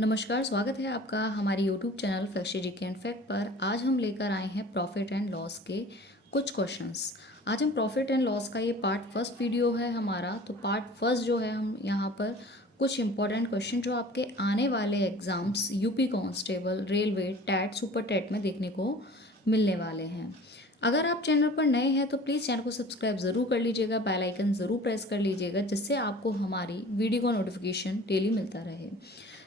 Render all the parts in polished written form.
नमस्कार, स्वागत है आपका हमारे YouTube channel fact GK and fact पर। आज हम लेकर आए हैं प्रॉफिट एंड लॉस के कुछ क्वेश्चंस। आज हम प्रॉफिट एंड लॉस का ये पार्ट फर्स्ट वीडियो है हमारा। तो पार्ट फर्स्ट जो है हम यहाँ पर कुछ इंपॉर्टेंट क्वेश्चन जो आपके आने वाले exams UP constable, railway, TET, super TET में देखने को मिलने वाले हैं। अगर आप चैनल पर नए हैं तो प्लीज़ चैनल को सब्सक्राइब ज़रूर कर लीजिएगा, बेल आइकन ज़रूर प्रेस कर लीजिएगा, जिससे आपको हमारी वीडियो का नोटिफिकेशन डेली मिलता रहे।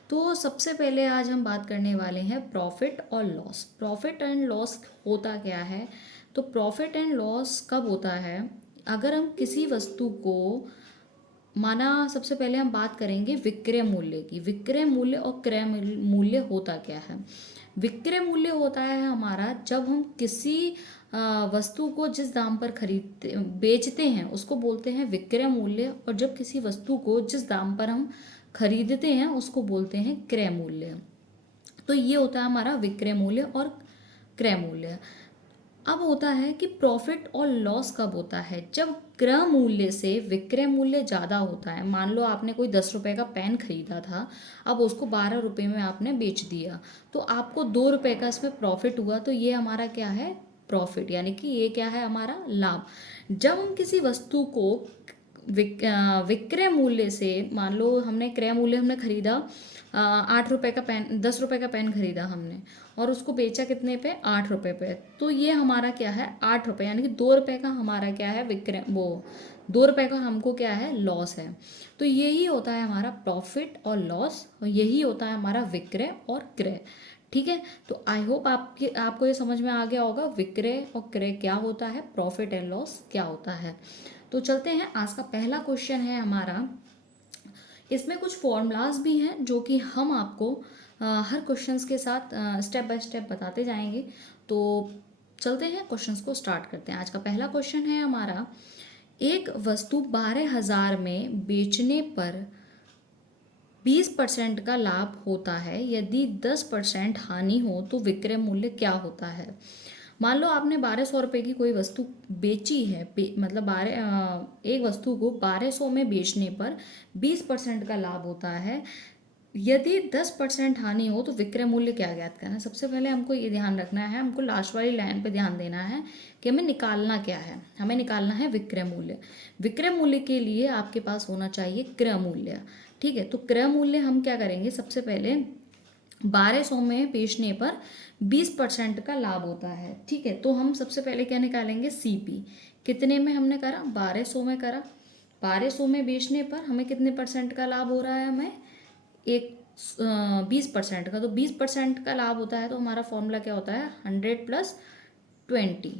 तो सबसे पहले आज हम बात करने वाले हैं प्रॉफिट और लॉस। प्रॉफिट एंड लॉस होता क्या है? तो प्रॉफिट एंड लॉस कब होता है? अगर हम किसी वस्तु को माना, सबसे पहले हम बात करेंगे विक्रय मूल्य की। विक्रय मूल्य और क्रय मूल्य होता क्या है? विक्रय मूल्य होता है हमारा जब हम किसी वस्तु को जिस दाम पर खरीदते बेचते हैं उसको बोलते हैं विक्रय मूल्य, और जब किसी वस्तु को जिस दाम पर हम खरीदते हैं उसको बोलते हैं क्रय मूल्य। तो ये होता है हमारा विक्रय मूल्य और क्रय मूल्य। अब होता है कि प्रॉफिट और लॉस कब होता है? जब क्रय मूल्य से विक्रय मूल्य ज़्यादा होता है। मान लो आपने कोई 10 रुपए का पेन खरीदा था, अब उसको 12 रुपए में आपने बेच दिया, तो आपको 2 रुपए का इसमें प्रॉफिट हुआ। तो ये हमारा क्या है? प्रॉफिट, यानी कि ये क्या है? हमारा लाभ। जब हम किसी वस्तु को विक्रय मूल्य से, मान लो हमने क्रय मूल्य हमने खरीदा 8 रुपए का पेन, 10 रुपए का पेन खरीदा हमने और उसको बेचा कितने पे? 8 रुपए पे। तो ये हमारा क्या है? 8 रुपए, यानी कि 2 रुपए का हमारा क्या है? विक्रय, वो 2 रुपए का हमको क्या है? लॉस है। तो यही होता है हमारा प्रॉफिट और लॉस, और यही होता है हमारा विक्रय और क्रय। ठीक है, तो आई होप आपको ये समझ में आ गया होगा विक्रय और क्रय क्या होता है, प्रॉफिट एंड लॉस क्या होता है। तो चलते हैं, आज का पहला क्वेश्चन है हमारा। इसमें कुछ फॉर्मूलाज भी हैं जो कि हम आपको हर क्वेश्चंस के साथ स्टेप बाय स्टेप बताते जाएंगे। तो चलते हैं, क्वेश्चंस को स्टार्ट करते हैं। आज का पहला क्वेश्चन है हमारा, एक वस्तु 12,000 में बेचने पर 20% का लाभ होता है, यदि 10% हानि हो तो विक्रय मूल्य क्या होता है? मान लो आपने 1200 रुपये की कोई वस्तु बेची है, मतलब एक वस्तु को 1200 में बेचने पर 20% का लाभ होता है, यदि 10% हानि हो तो विक्रय मूल्य क्या ज्ञात करना है? सबसे पहले हमको ये ध्यान रखना है, हमको लास्ट वाली लाइन पे ध्यान देना है कि हमें निकालना क्या है। हमें निकालना है विक्रय मूल्य। विक्रय मूल्य के लिए आपके पास होना चाहिए क्रय मूल्य। ठीक है, तो क्रय मूल्य हम क्या करेंगे? सबसे पहले 1200 में बेचने पर 20% का लाभ होता है। ठीक है, तो हम सबसे पहले क्या निकालेंगे? सीपी। कितने में हमने करा? 1200 में करा। 1200 में बेचने पर हमें कितने परसेंट का लाभ हो रहा है? हमें एक 20% का। तो 20% का लाभ होता है, तो हमारा फॉर्मूला क्या होता है? 100 प्लस 20।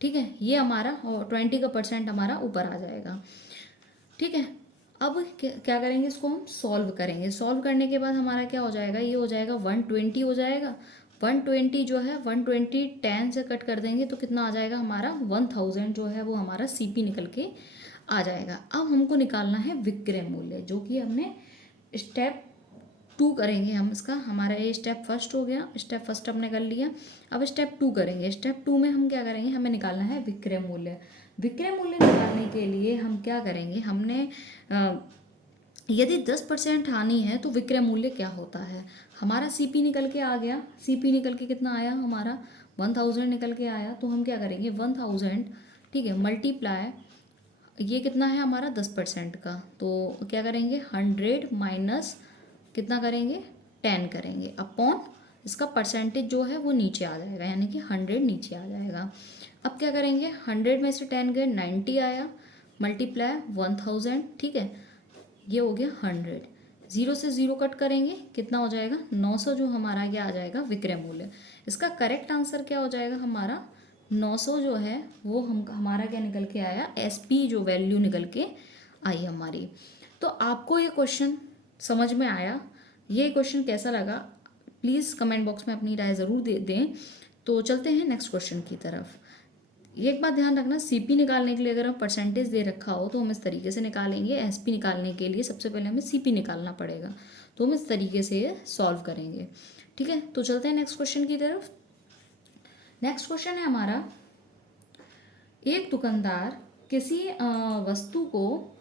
ठीक है, ये हमारा, और 20 का परसेंट हमारा ऊपर आ जाएगा। ठीक है, अब क्या करेंगे? इसको हम सॉल्व करेंगे। सॉल्व करने के बाद हमारा क्या हो जाएगा? ये हो जाएगा 120 हो जाएगा। 120 जो है 120 10 से कट कर देंगे तो कितना आ जाएगा हमारा? 1000 जो है वो हमारा सीपी निकल के आ जाएगा। अब हमको निकालना है विक्रय मूल्य, जो कि हमने स्टेप 2 करेंगे हम इसका। हमारा ये स्टेप फर्स्ट हो गया, स्टेप फर्स्ट हमने कर लिया। अब स्टेप 2 करेंगे। स्टेप 2 में हम क्या करेंगे? हमें निकालना है विक्रय मूल्य। विक्रय मूल्य निकालने के लिए हम क्या करेंगे? हमने यदि 10% हानि है तो विक्रय मूल्य क्या होता है? हमारा सीपी निकल के आ गया। सीपी निकल के कितना आया हमारा? 1000 निकल के आया। तो हम क्या करेंगे? 1000, ठीक है, मल्टीप्लाई, ये कितना है हमारा? 10% का। तो क्या करेंगे? 100 माइनस कितना करेंगे? 10 करेंगे, अपॉन इसका परसेंटेज जो है वो नीचे आ जाएगा, यानी कि 100 नीचे आ जाएगा। अब क्या करेंगे? 100 में से 10 गए, 90 आया, मल्टीप्लाई 1000। ठीक है, ये हो गया 100। जीरो से जीरो कट करेंगे, कितना हो जाएगा? 900 जो हमारा क्या आ जाएगा? विक्रय मूल्य। इसका करेक्ट आंसर क्या हो जाएगा हमारा? 900 जो है वो हमारा क्या निकल के आया? एसपी जो वैल्यू निकल के आई हमारी। तो आपको ये क्वेश्चन समझ में आया? ये क्वेश्चन कैसा लगा? प्लीज़ कमेंट बॉक्स में अपनी राय ज़रूर दे दें। तो चलते हैं नेक्स्ट क्वेश्चन की तरफ। एक बात ध्यान रखना, सीपी निकालने के लिए अगर हम परसेंटेज दे रखा हो तो हम इस तरीके से निकालेंगे। एसपी निकालने के लिए सबसे पहले हमें सीपी निकालना पड़ेगा, तो हम इस तरीके से ये सॉल्व करेंगे। ठीक है, तो चलते हैं नेक्स्ट क्वेश्चन की तरफ। नेक्स्ट क्वेश्चन है हमारा, एक दुकानदार किसी वस्तु को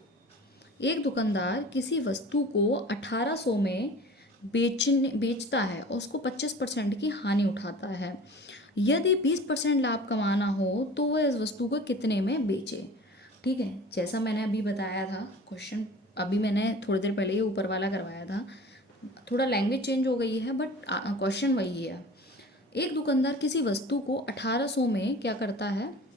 एक दुकानदार किसी वस्तु को 1800 में बेचता है और उसको 25% की हानि उठाता है, यदि 20% लाभ कमाना हो तो वह इस वस्तु को कितने में बेचे। ठीक है, जैसा मैंने अभी बताया था क्वेश्चन, अभी मैंने थोड़ी देर पहले ये ऊपर वाला करवाया था, थोड़ा लैंग्वेज चेंज हो गई है बट क्वेश्चन वही है। एक दुकानदार किसी वस्तु को 1800 में क्या करता है,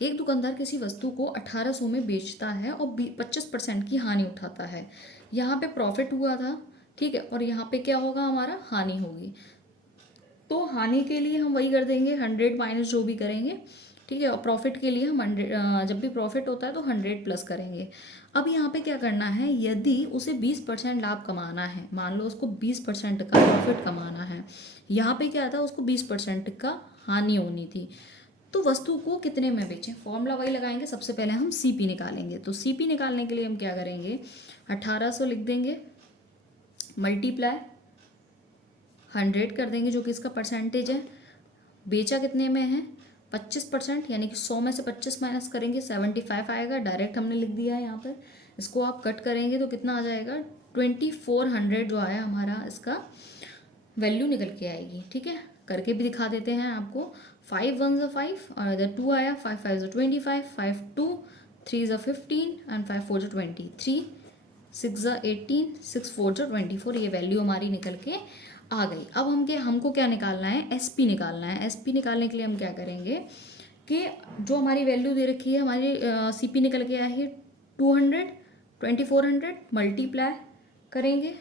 एक दुकानदार किसी वस्तु को 1800 में बेचता है और 25% की हानि उठाता है। यहाँ पे प्रॉफिट हुआ था, ठीक है, और यहाँ पे क्या होगा, हमारा हानि होगी। तो हानि के लिए हम वही कर देंगे 100 माइनस जो भी करेंगे, ठीक है, और प्रॉफिट के लिए हम 100, जब भी प्रॉफिट होता है तो 100 प्लस करेंगे। अब यहाँ पे क्या करना है, यदि उसे 20% लाभ कमाना है, मान लो उसको 20% का प्रॉफिट कमाना है, यहाँ पे क्या था, उसको 20% का हानि होनी थी, तो वस्तु को कितने में बेचें। फॉर्मूला वही लगाएंगे, सबसे पहले हम सीपी निकालेंगे। तो सीपी निकालने के लिए हम क्या करेंगे, 1800 लिख देंगे, मल्टीप्लाई 100 कर देंगे जो कि इसका परसेंटेज है, बेचा कितने में है 25%, यानी कि 100 में से 25 माइनस करेंगे 75 आएगा, डायरेक्ट हमने लिख दिया है यहाँ पर। इसको आप कट करेंगे तो कितना आ जाएगा, 2400 जो आया हमारा, इसका वैल्यू निकल के आएगी। ठीक है, करके भी दिखा देते हैं आपको। 5 1 ज़ा 5 और इधर 2 आया, 5 5 ज़ा 25, 5 2 3 ज़ा 15 एंड 5 4 ज़ा 23, 6 ज़ा 18, 6 4 ज़ा 24, ये वैल्यू हमारी निकल के आ गई। अब हमको क्या निकालना है, एसपी निकालना है। एसपी निकालने के लिए हम क्या करेंगे कि जो हमारी वैल्यू दे रखी है, हमारी सीपी निकल के आया है 200, 2400 मल्टीप्लाई करेंगे,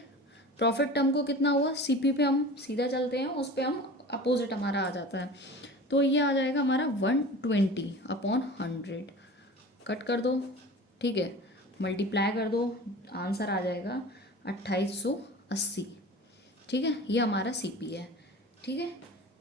प्रॉफिट टर्म को कितना हुआ, सीपी पे हम सीधा चलते हैं, उस पे हम अपोजिट हमारा आ जाता है, तो ये आ जाएगा हमारा 120/100, कट कर दो, ठीक है, मल्टीप्लाई कर दो, आंसर आ जाएगा 2880। ठीक है, ये हमारा सीपी है। ठीक है,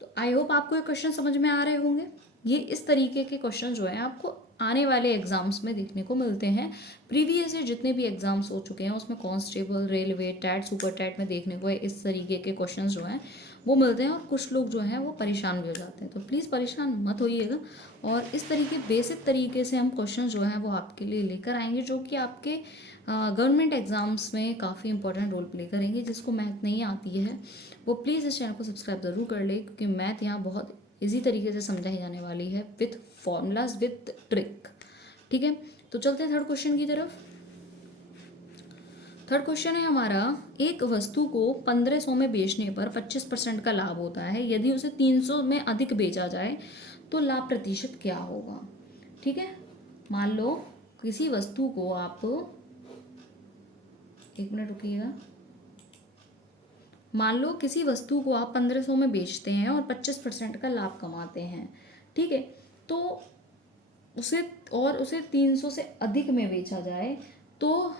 तो आई होप आपको ये क्वेश्चन समझ में आ रहे होंगे। ये इस तरीके के क्वेश्चन जो हैं आपको आने वाले एग्जाम्स में देखने को मिलते हैं। प्रीवियस ईयर जितने भी एग्जाम्स हो चुके हैं उसमें constable, railway, TET, super TET में देखने को इस तरीके के क्वेश्चंस जो हैं वो मिलते हैं, और कुछ लोग जो हैं वो परेशान भी हो जाते हैं। तो प्लीज़ परेशान मत होइएगा, और इस तरीके बेसिक तरीके से हम क्वेश्चन जो हैं वो आपके लिए लेकर आएंगे, जो कि आपके गवर्नमेंट एग्जाम्स में काफ़ी इंपॉर्टेंट रोल प्ले करेंगे। जिसको मैथ नहीं आती है वो प्लीज़ इस चैनल को सब्सक्राइब ज़रूर कर ले, क्योंकि मैथ यहाँ बहुत इजी तरीके से समझाई जाने वाली है, विथ फॉर्मूलाज, विथ ट्रिक। ठीक है, तो चलते हैं थर्ड क्वेश्चन की तरफ। थर्ड क्वेश्चन है हमारा, एक वस्तु को 1500 में बेचने पर 25% का लाभ होता है, यदि उसे 300 में अधिक बेचा जाए तो लाभ प्रतिशत क्या होगा। ठीक है, मान लो किसी वस्तु को आप, एक मिनट रुकिएगा, मान लो किसी वस्तु को आप 1500 में बेचते हैं और 25% का लाभ कमाते हैं। ठीक है, तो उसे 300 से अधिक में बेचा जाए तो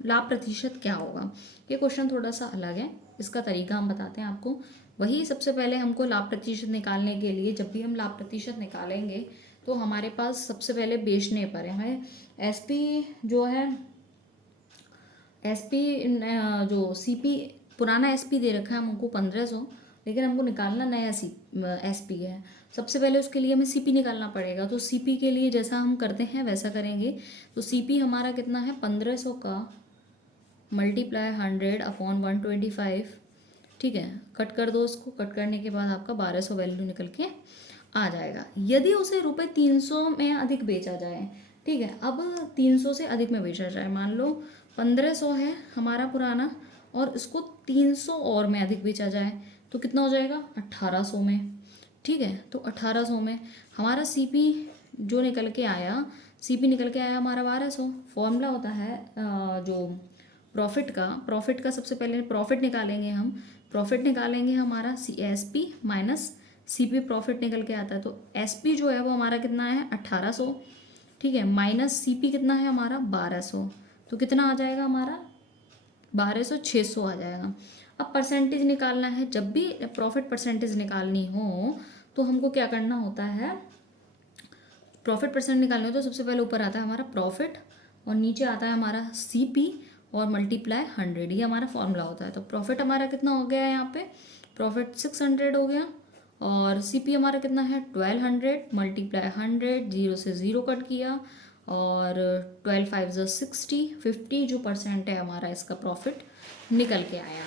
लाभ प्रतिशत क्या होगा। ये क्वेश्चन थोड़ा सा अलग है, इसका तरीका हम बताते हैं आपको। वही सबसे पहले हमको लाभ प्रतिशत निकालने के लिए, जब भी हम लाभ प्रतिशत निकालेंगे तो हमारे पास सबसे पहले बेचने पर है, हमें एसपी जो है, एसपी जो सीपी पुराना एसपी दे रखा है हमको 1500, लेकिन हमको निकालना नया एसपी है। सबसे पहले उसके लिए हमें सीपी निकालना पड़ेगा, तो सीपी के लिए जैसा हम करते हैं वैसा करेंगे। तो सीपी हमारा कितना है, 1500 का मल्टीप्लाई 100/125। ठीक है, कट कर दो उसको, कट करने के बाद आपका 1200 वैल्यू निकल के आ जाएगा। यदि उसे रुपये 300 में अधिक बेचा जाए, ठीक है, अब 300 से अधिक में बेचा जाए, मान लो 1500 है हमारा पुराना और इसको 300 और में अधिक बेचा जाए तो कितना हो जाएगा, 1800 में। ठीक है, तो 1800 में हमारा सीपी जो निकल के आया, सीपी निकल के आया हमारा 1200। फॉर्मूला होता है जो प्रॉफिट का सबसे पहले प्रॉफिट निकालेंगे हम, प्रॉफिट निकालेंगे हमारा एसपी माइनस सीपी, प्रॉफिट निकल के आता है, तो एसपी जो है वो हमारा कितना है 1800, ठीक है, माइनस सीपी कितना है हमारा 1200, तो कितना आ जाएगा हमारा 1200, 600 आ जाएगा। अब परसेंटेज निकालना है, जब भी प्रॉफिट परसेंटेज निकालनी हो तो हमको क्या करना होता है, प्रॉफिट परसेंट निकालना हो तो सबसे पहले ऊपर आता है हमारा प्रॉफिट और नीचे आता है हमारा सीपी और मल्टीप्लाई 100, ये हमारा फॉर्मूला होता है। तो प्रॉफिट हमारा कितना हो गया है, यहाँ पे प्रॉफिट 600 हो गया, और सीपी हमारा कितना है 1200 मल्टीप्लाई 100, 0 से 0 कट किया और 12 5 60, 50 जो परसेंट है हमारा इसका प्रॉफिट निकल के आया।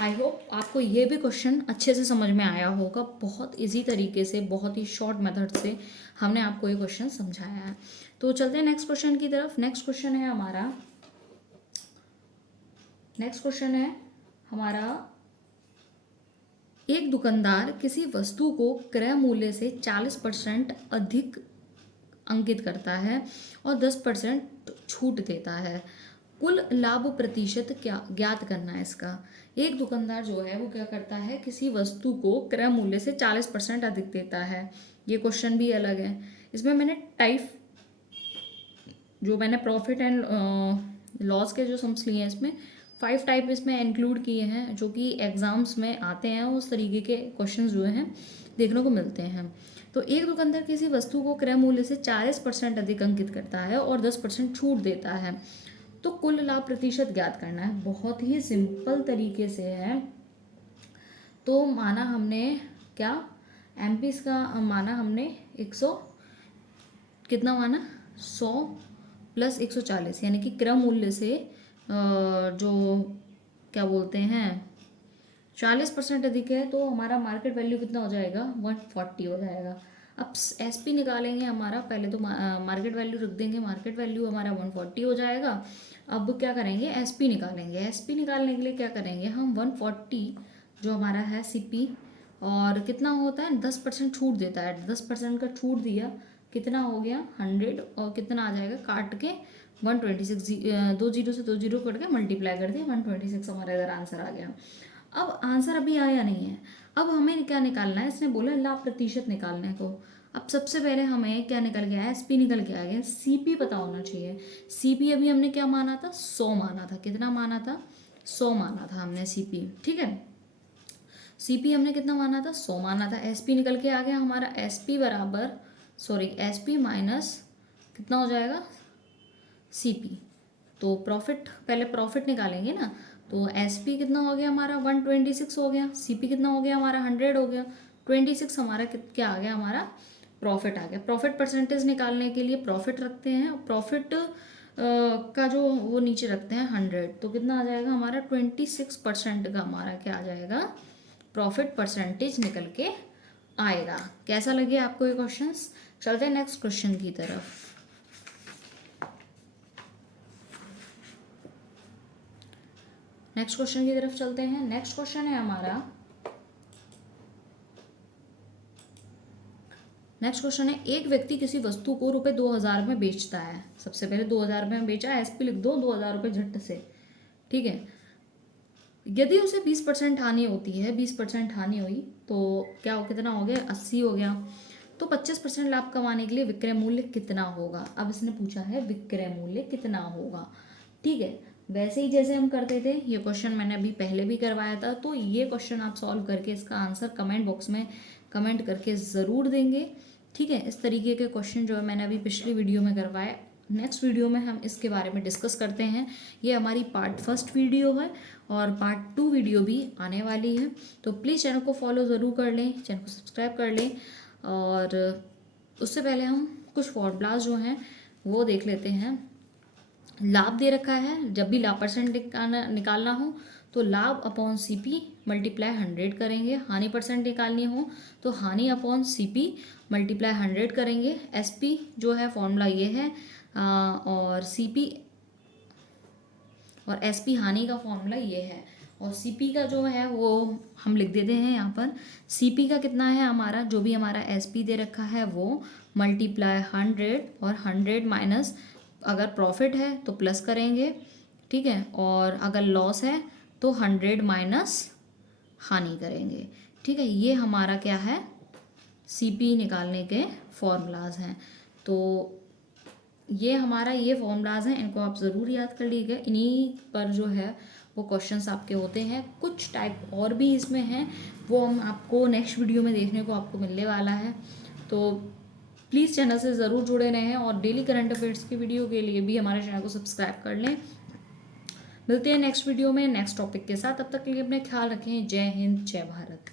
आई होप आपको ये भी क्वेश्चन अच्छे से समझ में आया होगा। बहुत इजी तरीके से, बहुत ही शॉर्ट मेथड से हमने आपको ये क्वेश्चन समझाया है। तो चलते हैं नेक्स्ट क्वेश्चन की तरफ। नेक्स्ट क्वेश्चन है हमारा एक दुकानदार किसी वस्तु को क्रय मूल्य से 40% अधिक अंकित करता है और 10% छूट देता है। कुल लाभ प्रतिशत क्या ज्ञात करना है इसका। एक दुकानदार जो है वो क्या करता है, किसी वस्तु को क्रय मूल्य से 40% अधिक देता है। ये क्वेश्चन भी अलग है। इसमें मैंने प्रॉफिट एंड लॉस के जो सम्स लिए हैं, इसमें 5 टाइप इसमें इंक्लूड किए हैं जो कि एग्जाम्स में आते हैं। उस तरीके के क्वेश्चंस जो हैं देखने को मिलते हैं। तो एक दुकानदार किसी वस्तु को क्रय मूल्य से 40% अधिक अंकित करता है और 10% छूट देता है, तो कुल लाभ प्रतिशत ज्ञात करना है। बहुत ही सिंपल तरीके से है। तो माना हमने क्या, एमपीस का माना हमने 100 कितना माना 100 + 140, यानी कि क्रय मूल्य से जो क्या बोलते हैं 40% अधिक है, तो हमारा मार्केट वैल्यू कितना हो जाएगा 140 हो जाएगा। अब एसपी निकालेंगे हमारा, पहले तो मार्केट वैल्यू रख देंगे, मार्केट वैल्यू हमारा 140 हो जाएगा। अब क्या करेंगे, एसपी निकालेंगे। एसपी निकालने के लिए क्या करेंगे हम, 140 जो हमारा है सीपी, और कितना होता है 10% छूट देता है, 10% का छूट दिया, कितना हो गया 100, और कितना आ जाएगा काट के 126, 2 जीरो से 2 जीरो कट के मल्टीप्लाई कर दिया, 126 हमारा इधर आंसर आ गया। अब आंसर अभी आया नहीं है, अब हमें क्या निकालना है, इसने बोला लाभ प्रतिशत निकालने को। अब सबसे पहले हमें क्या निकल गया है, एसपी निकल के आ गया, सीपी पता होना चाहिए। सीपी अभी हमने क्या माना था, 100 माना था। कितना माना था, 100 माना था हमने सीपी, ठीक है। सीपी हमने कितना माना था, 100 माना था। एसपी निकल के आ गया हमारा, एसपी माइनस कितना हो जाएगा सीपी। तो प्रॉफिट, पहले प्रॉफिट निकालेंगे ना, तो एसपी कितना हो गया हमारा 126 हो गया, सीपी कितना हो गया हमारा 100 हो गया, 26 हमारा क्या आ गया, हमारा प्रॉफिट आ गया। प्रॉफिट परसेंटेज निकालने के लिए प्रॉफिट रखते हैं, प्रॉफिट का जो वो नीचे रखते हैं 100, तो कितना आ जाएगा हमारा 26% का हमारा क्या आ जाएगा प्रॉफिट परसेंटेज निकल के आएगा। कैसा लगे आपको ये क्वेश्चंस। चलते हैं नेक्स्ट क्वेश्चन की तरफ। नेक्स्ट क्वेश्चन की तरफ चलते हैं। नेक्स्ट क्वेश्चन है हमारा, नेक्स्ट क्वेश्चन है, एक व्यक्ति किसी वस्तु को रुपए 2000 में बेचता है। सबसे पहले 2000 में बेचा है, एसपी लिख दो 2000 रुपये झट से, ठीक है। यदि उसे 20% हानि होती है, 20% हानि हुई तो क्या हो, कितना हो गया 80 हो गया। तो 25% लाभ कमाने के लिए विक्रय मूल्य कितना होगा। अब इसने पूछा है विक्रय मूल्य कितना होगा, ठीक है। वैसे ही जैसे हम करते थे, ये क्वेश्चन मैंने अभी पहले भी करवाया था, तो ये क्वेश्चन आप सॉल्व करके इसका आंसर कमेंट बॉक्स में कमेंट करके ज़रूर देंगे, ठीक है। इस तरीके के क्वेश्चन जो है मैंने अभी पिछली वीडियो में करवाए, नेक्स्ट वीडियो में हम इसके बारे में डिस्कस करते हैं। ये हमारी पार्ट 1 वीडियो है और पार्ट 2 वीडियो भी आने वाली है, तो प्लीज़ चैनल को फॉलो ज़रूर कर लें, चैनल को सब्सक्राइब कर लें। और उससे पहले हम कुछ फॉर्मूलाज जो हैं वो देख लेते हैं। लाभ दे रखा है, जब भी लाभ परसेंट निकालना हो तो लाभ अपॉन सीपी मल्टीप्लाई 100 करेंगे। हानि परसेंट निकालनी हो तो हानि अपॉन सीपी मल्टीप्लाई 100 करेंगे। एसपी जो है फॉर्मूला ये है, और सीपी और एसपी हानि का फॉर्मूला ये है, और सीपी का जो है वो हम लिख देते हैं यहाँ पर। सीपी का कितना है हमारा, जो भी हमारा एसपी दे रखा है वो मल्टीप्लाई 100, और 100 माइनस, अगर प्रॉफिट है तो प्लस करेंगे, ठीक है, और अगर लॉस है तो 100 माइनस हानि करेंगे, ठीक है। ये हमारा क्या है, सीपी निकालने के फॉर्मूलाज हैं। तो ये हमारा ये फॉर्मूलाज हैं, इनको आप ज़रूर याद कर लीजिएगा। इन्हीं पर जो है वो क्वेश्चंस आपके होते हैं। कुछ टाइप और भी इसमें हैं, वो हम आपको नेक्स्ट वीडियो में देखने को आपको मिलने वाला है। तो प्लीज़ चैनल से ज़रूर जुड़े रहें, और डेली करंट अफेयर्स की वीडियो के लिए भी हमारे चैनल को सब्सक्राइब कर लें। मिलते हैं नेक्स्ट वीडियो में नेक्स्ट टॉपिक के साथ, तब तक के लिए अपने ख्याल रखें। जय हिंद, जय भारत।